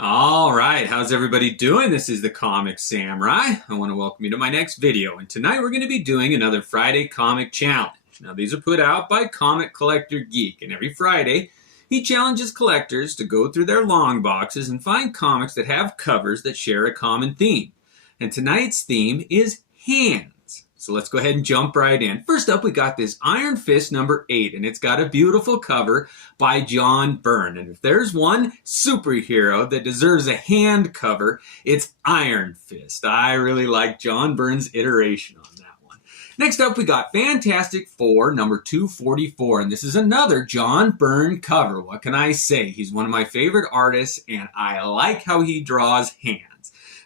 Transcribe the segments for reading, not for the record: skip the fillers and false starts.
All right, how's everybody doing? This is the Comic Samurai. I want to welcome you to my next video, and tonight we're going to be doing another Friday comic challenge. Now, these are put out by Comic Collector Geek, and every Friday he challenges collectors to go through their long boxes and find comics that have covers that share a common theme. And tonight's theme is hands. So let's go ahead and jump right in. First up, we got this Iron Fist number 8, and it's got a beautiful cover by John Byrne. And if there's one superhero that deserves a hand cover, it's Iron Fist. I really like John Byrne's iteration on that one. Next up, we got Fantastic Four number 244, and this is another John Byrne cover. What can I say? He's one of my favorite artists, and I like how he draws hands.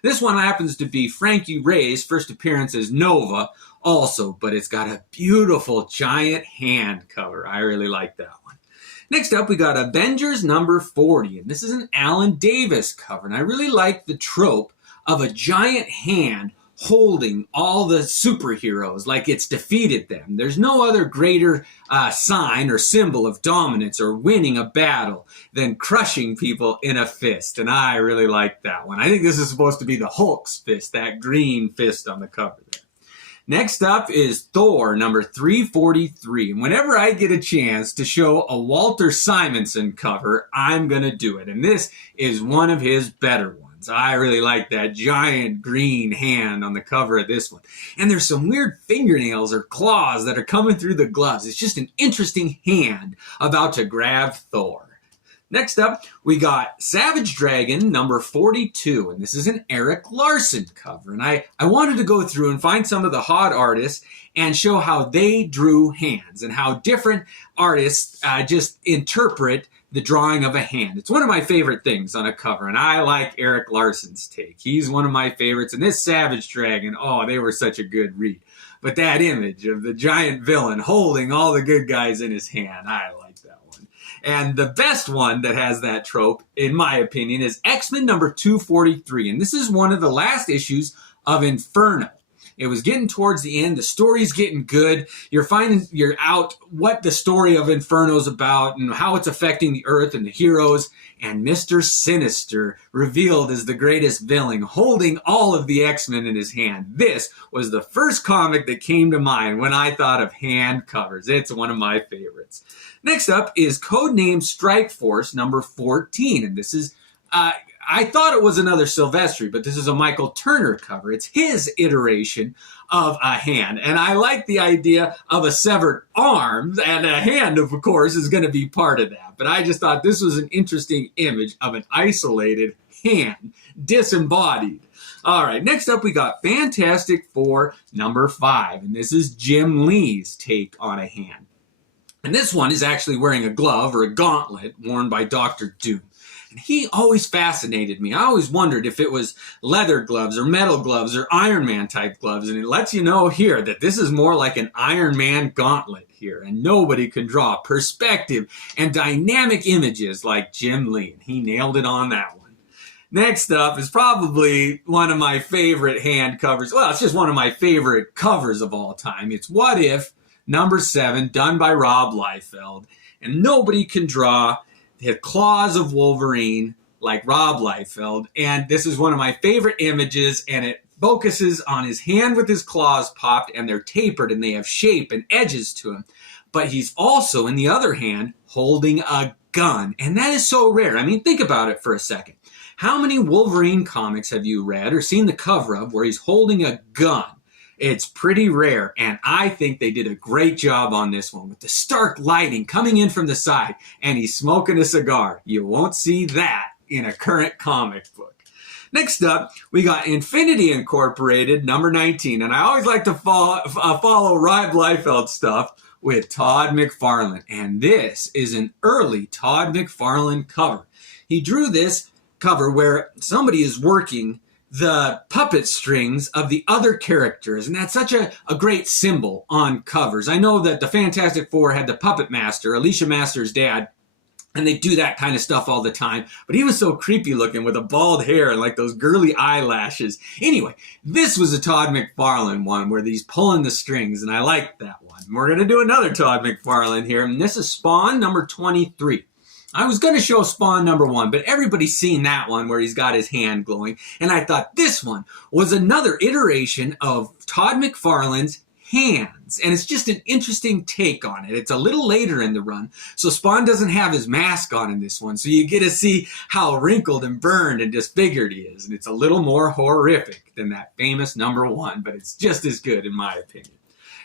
This one happens to be Frankie Ray's first appearance as Nova also, but it's got a beautiful giant hand cover. I really like that one. Next up, we got Avengers number 40, and this is an Alan Davis cover, and I really like the trope of a giant hand holding all the superheroes like it's defeated them. There's no other greater sign or symbol of dominance or winning a battle than crushing people in a fist, and I really like that one. I think this is supposed to be the Hulk's fist, that green fist on the cover there. Next up is Thor number 343, and whenever I get a chance to show a Walter Simonson cover, I'm going to do it, and this is one of his better ones. I really like that giant green hand on the cover of this one. And there's some weird fingernails or claws that are coming through the gloves. It's just an interesting hand about to grab Thor. Next up, we got Savage Dragon number 42, and this is an Erik Larsen cover. And I wanted to go through and find some of the hot artists and show how they drew hands and how different artists just interpret the drawing of a hand. It's one of my favorite things on a cover, and I like Erik Larsen's take. He's one of my favorites, and this Savage Dragon, oh, they were such a good read. But that image of the giant villain holding all the good guys in his hand, I like that one. And the best one that has that trope, in my opinion, is XMen number 243, and this is one of the last issues of Inferno. It was getting towards the end. The story's getting good. You're out what the story of Inferno's about and how it's affecting the Earth and the heroes. And Mr. Sinister revealed as the greatest villain, holding all of the X-Men in his hand. This was the first comic that came to mind when I thought of hand covers. It's one of my favorites. Next up is Codename Strike Force number 14. And this is... I thought it was another Silvestri, but this is a Michael Turner cover. It's his iteration of a hand. And I like the idea of a severed arm, and a hand, of course, is going to be part of that. But I just thought this was an interesting image of an isolated hand, disembodied. All right, next up we got Fantastic Four number 5, and this is Jim Lee's take on a hand. And this one is actually wearing a glove or a gauntlet worn by Dr. Doom. And he always fascinated me. I always wondered if it was leather gloves or metal gloves or Iron Man type gloves. And it lets you know here that this is more like an Iron Man gauntlet here. And nobody can draw perspective and dynamic images like Jim Lee. And he nailed it on that one. Next up is probably one of my favorite hand covers. Well, it's just one of my favorite covers of all time. It's What If number 7, done by Rob Liefeld. And nobody can draw the claws of Wolverine like Rob Liefeld, and this is one of my favorite images, and it focuses on his hand with his claws popped, and they're tapered and they have shape and edges to him. But he's also, in the other hand, holding a gun, and that is so rare. I mean, think about it for a second. How many Wolverine comics have you read or seen the cover of where he's holding a gun? It's pretty rare, and I think they did a great job on this one with the stark lighting coming in from the side, and he's smoking a cigar. You won't see that in a current comic book. Next up, we got Infinity Incorporated, number 19, and I always like to follow Rob Liefeld stuff with Todd McFarlane, and this is an early Todd McFarlane cover. He drew this cover where somebody is working the puppet strings of the other characters, and that's such a great symbol on covers. I know that the Fantastic Four had the Puppet Master, Alicia Master's dad, and they do that kind of stuff all the time, but he was so creepy looking with a bald hair and like those girly eyelashes. Anyway, this was a Todd McFarlane one where he's pulling the strings, and I like that one. We're going to do another Todd McFarlane here, and this is Spawn number 23. I was going to show Spawn #1, but everybody's seen that one where he's got his hand glowing. And I thought this one was another iteration of Todd McFarlane's hands. And it's just an interesting take on it. It's a little later in the run, so Spawn doesn't have his mask on in this one. So you get to see how wrinkled and burned and disfigured he is. And it's a little more horrific than that famous #1, but it's just as good in my opinion.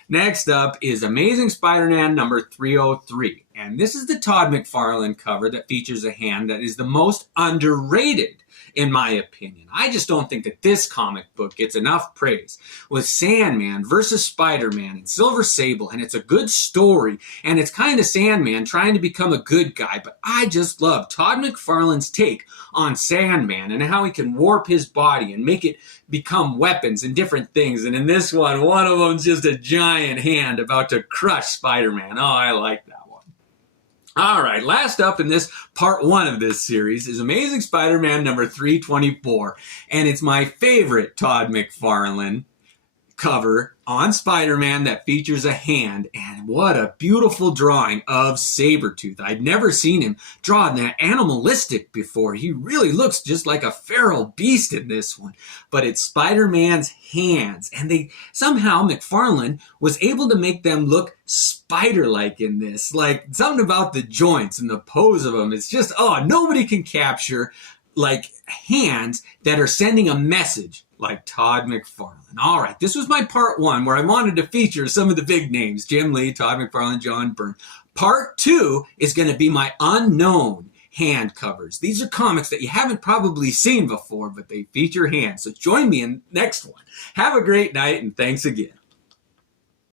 Next up is Amazing Spider-Man #303. And this is the Todd McFarlane cover that features a hand that is the most underrated, in my opinion. I just don't think that this comic book gets enough praise. With Sandman versus Spider-Man and Silver Sable, and it's a good story, and it's kind of Sandman trying to become a good guy, but I just love Todd McFarlane's take on Sandman and how he can warp his body and make it become weapons and different things. And in this one of them's just a giant hand about to crush Spider-Man. Oh, I like that. All right, last up in this part 1 of this series is Amazing Spider-Man #324, and it's my favorite Todd McFarlane cover on Spider-Man that features a hand, and what a beautiful drawing of Sabretooth. I'd never seen him drawn that animalistic before. He really looks just like a feral beast in this one, but it's Spider-Man's hands, and they somehow McFarlane was able to make them look spider-like in this, like something about the joints and the pose of them. It's just, oh, nobody can capture like hands that are sending a message like Todd McFarlane. All right, this was my part 1 where I wanted to feature some of the big names, Jim Lee, Todd McFarlane, John Byrne. Part 2 is going to be my unknown hand covers. These are comics that you haven't probably seen before, but they feature hands. So join me in the next one. Have a great night, and thanks again.